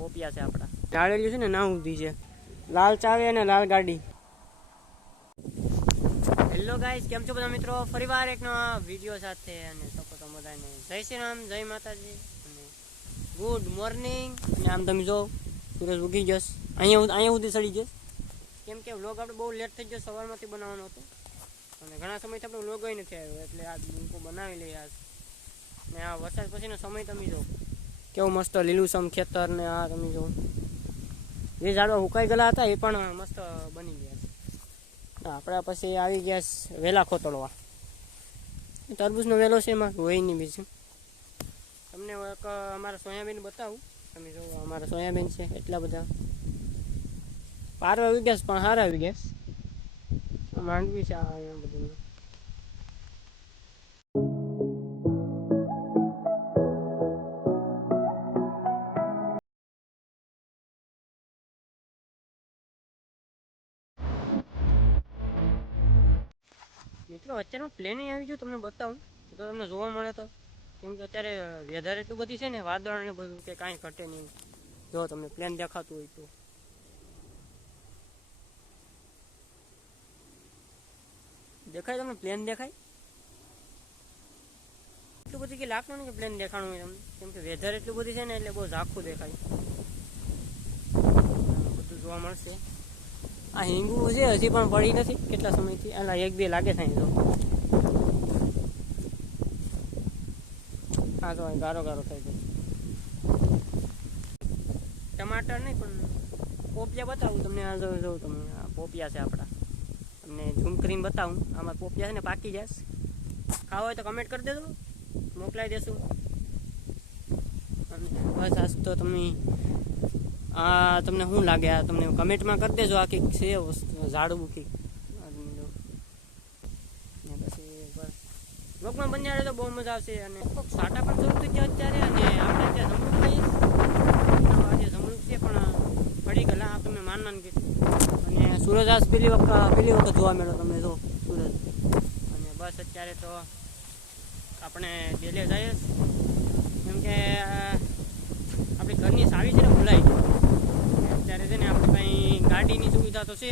પોપિયા છે આપણા ઢાળેલું છે ને ના ઊંધી છે લાલ ચાવે અને લાલ ગાડી. હેલો ગાઈસ, કેમ છો બધા મિત્રો? ફરીવાર એક નવા વિડીયો સાથે અને સપોર્ટ બધાને જય શ્રી રામ, જય માતાજી અને ગુડ મોર્નિંગ. અને આમ તમે જો સૂરજ ઉગી જશે, અહીંયા સુધી સડી જશે, કેમ કે વ્લોગ આપણે બહુ લેટ થઈ ગયો, સવારમાંથી બનાવવાનો હતો અને ઘણા સમયથી આપણે વ્લોગ નથી આવ્યો, એટલે આજ મૂકો બનાવી લઈએ આજ. ને આ વરસાદ પછીનો સમય તમે જો કેવું મસ્ત લીલુંછમ ખેતર ને આ તમે જો જે ઝાડવા હુકાઈ ગયેલા હતા એ પણ મસ્ત બની ગયા છે. આપણે પછી આવી ગયા વેલા ખોતળવા. તરબૂચનો વેલો છે, એમાં હોય નહીં બીજું. તમને એક અમારા સોયાબીન બતાવું. તમે જો અમારા સોયાબીન છે એટલા બધા પારવા આવી ગયા પણ હારા આવી ગયા. માંડવી છે આ બધું. મિત્રો અત્યારનું પ્લેનિંગ આવી ગયું, તમને બતાવું તો તમને જોવા મળે તો. કેમ કે અત્યારે વેધર એટલું બધી છે ને, વાદળ ને બધું કે કાંઈ ઘટે નહીં. જો તમને પ્લેન દેખાતું હોય તો દેખાય, તમને પ્લેન દેખાય? એટલું બધું કે લાગતું નહીં કે પ્લેન દેખાણું હોય તમને, કેમ કે વેધર એટલું બધું છે ને એટલે બહુ ઝાખું દેખાય. બધું જોવા મળશે. આ હિંગુ છે હજી પણ પડી નથી કેટલા સમયથી, એટલે એક બે લાગે થાય તો. હા તો ગારો ગારો થાય છે. ટમાટર નહીં પણ પોપિયા બતાવું તમને. આ જો તમને આ પોપિયા છે આપણા. તમને ઝૂમ કરીને બતાવું. આમાં પોપિયા છે ને પાકી જશે. ખાવા હોય તો કમેન્ટ કરી દેજો, મોકલાવી દેશું. અને બસ આજ તો તમે આ તમને શું લાગે આ તમને કમેન્ટમાં કરી દેજો. આ કંઈક છે વસ્તુ ઝાડવું કંઈક. પછી બસ બ્લોગમાં બન્યા રહે તો બહુ મજા આવશે. અને કોઈક સાટા પણ શરૂ થઈ ગયા અત્યારે. અને આપણે ત્યાં જમરૂખ ખાઈએ, જે જમરૂખ છે પણ પડી ગયેલા. આ તમે માન કીધું. અને સૂરજ આજ પેલી વખત જોવા મળ્યો તમને જો સૂરજ. અને બસ અત્યારે તો આપણે ડેલે જઈએ, કેમ કે આપણી ઘરની સાવી છે ને ભૂલાઈ ગઈ. અત્યારે છે ને આપણે કંઈ ગાડીની સુવિધા તો છે,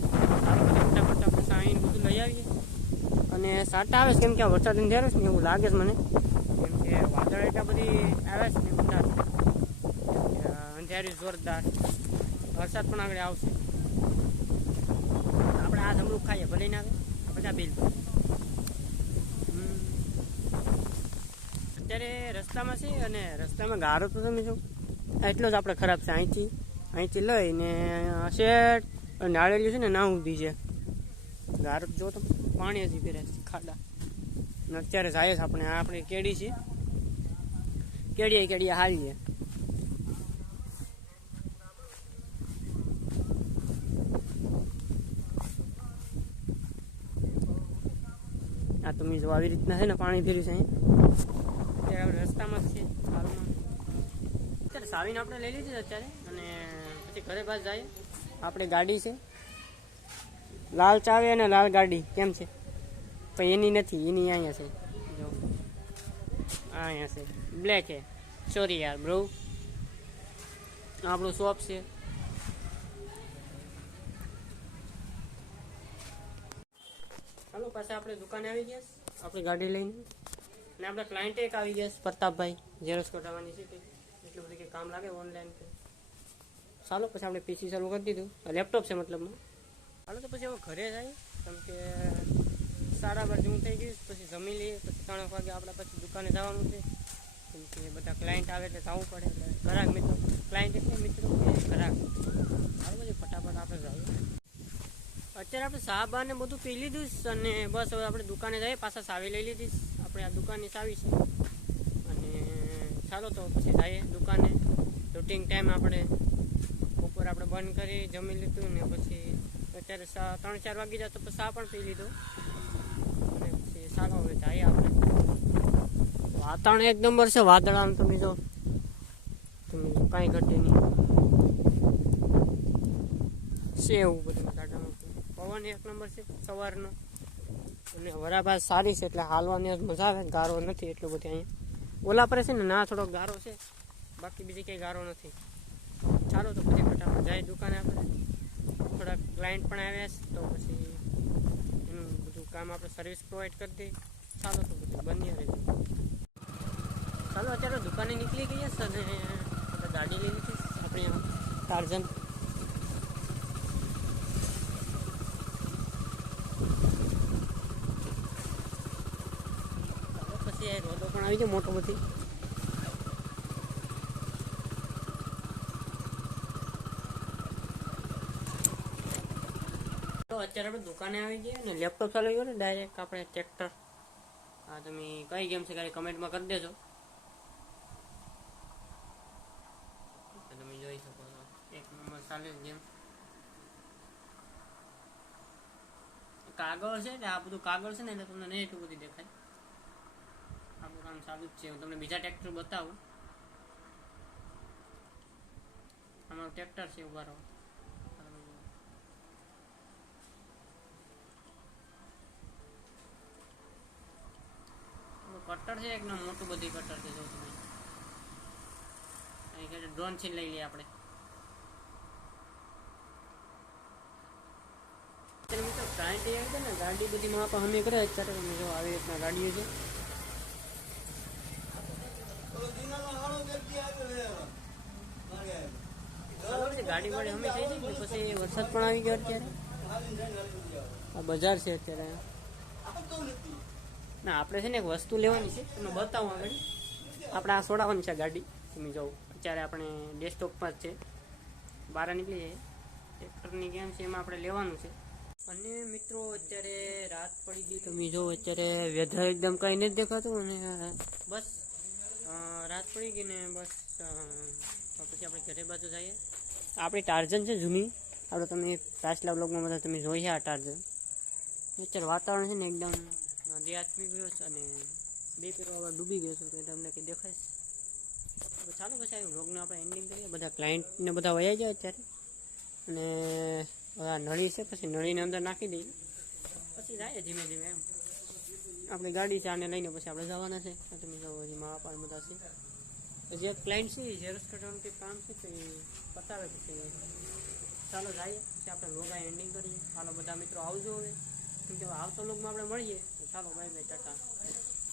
ફટાફટ આપણે સાવીને બધું લઈ આવીએ. અને સાટા આવે છે, કેમ કે વરસાદ અંધેરો છે ને એવું લાગે છે મને, કેમ કે વાદળ એટલા બધી આવે છે ને બધા અંધેરી જોરદાર. વરસાદ પણ આગળ આવશે. આપણે આ જમરૂખ ખાઈએ, ભલે ના આવે બધા બિલ. અત્યારે રસ્તામાં છે અને રસ્તામાં ગારો તો તમે જો એટલો જ આપણે ખરાબ છે. અહીંથી લઈને શેઠ નાળેલી છે ને ના ઊંધી છે ગારો. જો તમે પાણી હજી ફેરે ખાડા. અત્યારે જાય છે આપણે કેડી છે, કેડીએ હારીએ. આ તમે જો આવી રીતના છે ને પાણી ફેર્યું છે અહીંયા. અત્યારે આપણે રસ્તામાં જ છે હાલમાં. અત્યારે સાવીને આપણે લઈ લીધી અત્યારે. અને પછી ઘરે પાસ જઈએ. આપણે ગાડી છે લાલ ચાવે અને લાલ ગાડી. કેમ છે? પણ એની નથી, એની અહીંયા છે. જો અહીંયા છે બ્લેક છે. સોરી યાર બ્રો. આપણું શોપ છે. ચાલો પાછા આપણે દુકાને આવી ગયા, આપણી ગાડી લઈને. અને આપણા ક્લાયન્ટ એક આવી ગયા પ્રતાપભાઈ, ઝેરોક્ષ કઢાવવાની છે. એટલું બધું કંઈ કામ લાગે ઓનલાઈન. ચાલો પછી આપણે પીસી ચાલુ કરી દીધું, લેપટોપ છે મતલબમાં. ચાલો તો પછી હવે ઘરે જાય, કેમ કે 12:30 જેવું થઈ ગયું. પછી જમી લઈએ, પછી 3 વાગે આપણે પછી દુકાને જવાનું છે. કેમ કે બધા ક્લાયન્ટ આવે એટલે જવું પડે. એટલે ઘરાક મિત્રો, ક્લાયન્ટ એટલે મિત્રો કે ઘરાક. ચાલો પછી ફટાફટ આપણે જઈએ. અત્યારે આપણે સાબા ને બધું પી લીધું અને બસ હવે આપણે દુકાને જઈએ. પાછા સાવી લઈ લીધી આપણે. આ દુકાનની સાવી છે. અને ચાલો તો પછી જઈએ દુકાને. રૂટિંગ ટાઈમ આપણે બપોર આપણે બંધ કરી જમી લીધું ને પછી અત્યારે 3-4 વાગી જાય તો પછી ચા પણ પી લીધો. અને પછી ચાલો હવે જઈએ આપણે. વાતાવરણ એક નંબર છે. વાદળાનું તમે જો કાંઈ ઘટે નહીં છે એવું બધું. પવન એક નંબર છે સવારનો. અને વરાભાસ સારી છે એટલે હાલવાની મજા આવે. ગારો નથી એટલું બધું અહીંયા. ઓલા પર છે ને ના થોડોક ગારો છે, બાકી બીજી કંઈ ગારો નથી. ચાલો તો પછી ફટાફટ જાય દુકાને. આપણે થોડાક ક્લાયન્ટ પણ આવ્યા છે તો પછી એનું બધું કામ આપણે સર્વિસ પ્રોવાઈડ કરી દઈએ. ચાલો તો પછી બની રહેજો. ચાલો અત્યારે દુકાને નીકળી ગઈ છે અને આપણે ગાડી લઈ લીધી આપણે ટાર્ઝન. પછી રોડો પણ આવી જાય મોટો બધી. તો અત્યારે આપણે દુકાને આવી ગયા ને લેપટોપ ચાલુ ગયો ને ડાયરેક્ટ આપણે ટ્રેક્ટર. હા, તમે કઈ ગેમ છે ખાલી કમેન્ટમાં કરી દેજો. તમે જોઈ શકો છો એક નંબર ચાલે ગેમ. કાગળ છે ને આ બધું કાગળ છે ને એટલે તમને નહીં એટલું બધું દેખાય. આપણું કામ ચાલુ જ છે. હું તમને બીજા ટ્રેક્ટર બતાવું. અમારું ટ્રેક્ટર છે ઉભા રહો. કટર છે એકદમ મોટું બધી કટર છે. જો તમે અહીં ડ્રોન થી લઈ લઈએ આપણે. મિત્રો ક્લાયન્ટ આવી છે ને ગાડી બધી માં આપણે હમી કરે અત્યારે તમે જો આવી રીતના ગાડીઓ છે. ગાડી વાળી હમી થઈ ગઈ પછી વરસાદ પણ આવી ગયો અત્યારે. આ બજાર છે અત્યારે. ના આપણે છે ને એક વસ્તુ લેવાની છે તમે બતાવું આગળ. આપણે આ છોડાવવાની છે ગાડી. તમે જો અત્યારે આપણે ડેસ્કટોપમાં જ છે. બહાર નીકળી જાય ટ્રેક્ટરની ગેમ છે એમાં આપણે લેવાનું છે. અને મિત્રો અત્યારે રાત પડી ગઈ. તમે જો અત્યારે વેધર એકદમ કંઈ નથી દેખાતું અને બસ રાત પડી ગઈ ને બસ પછી આપણે ઘરે બાજુ જઈએ. આપણી ટાર્ઝન છે જૂની. આપણે તમે પાછલા બ્લોગમાં બધા તમે જોઈએ આ ટાર્ઝન. અત્યારે વાતાવરણ છે ને એકદમ દેહાતમી ગયો છે અને બે પેરો હવે ડૂબી ગયો છે. તો તમને કંઈ દેખાય. તો ચાલો પછી આ વ્લોગને આપણે એન્ડિંગ કરીએ. બધા ક્લાયન્ટને બધા વયા જાય અત્યારે અને આ નળી છે પછી નળીને અંદર નાખી દઈએ પછી જાય ધીમે ધીમે એમ. આપણી ગાડી છે આને લઈને પછી આપણે જવાના છે. તમે જાઓ હજી મા બાપા બધા છે. જે ક્લાયન્ટ છે એ ઝેરોક્ષ કઢાવવાનું કંઈક કામ છે તો એ બતાવે પછી ચાલો જઈએ પછી આપણે વ્લોગ એન્ડિંગ કરીએ. ચાલો બધા મિત્રો આવજો હવે કેમ કે આવતો વ્લોગમાં આપણે મળીએ. તો ચાલો બાય બાય ટાટા.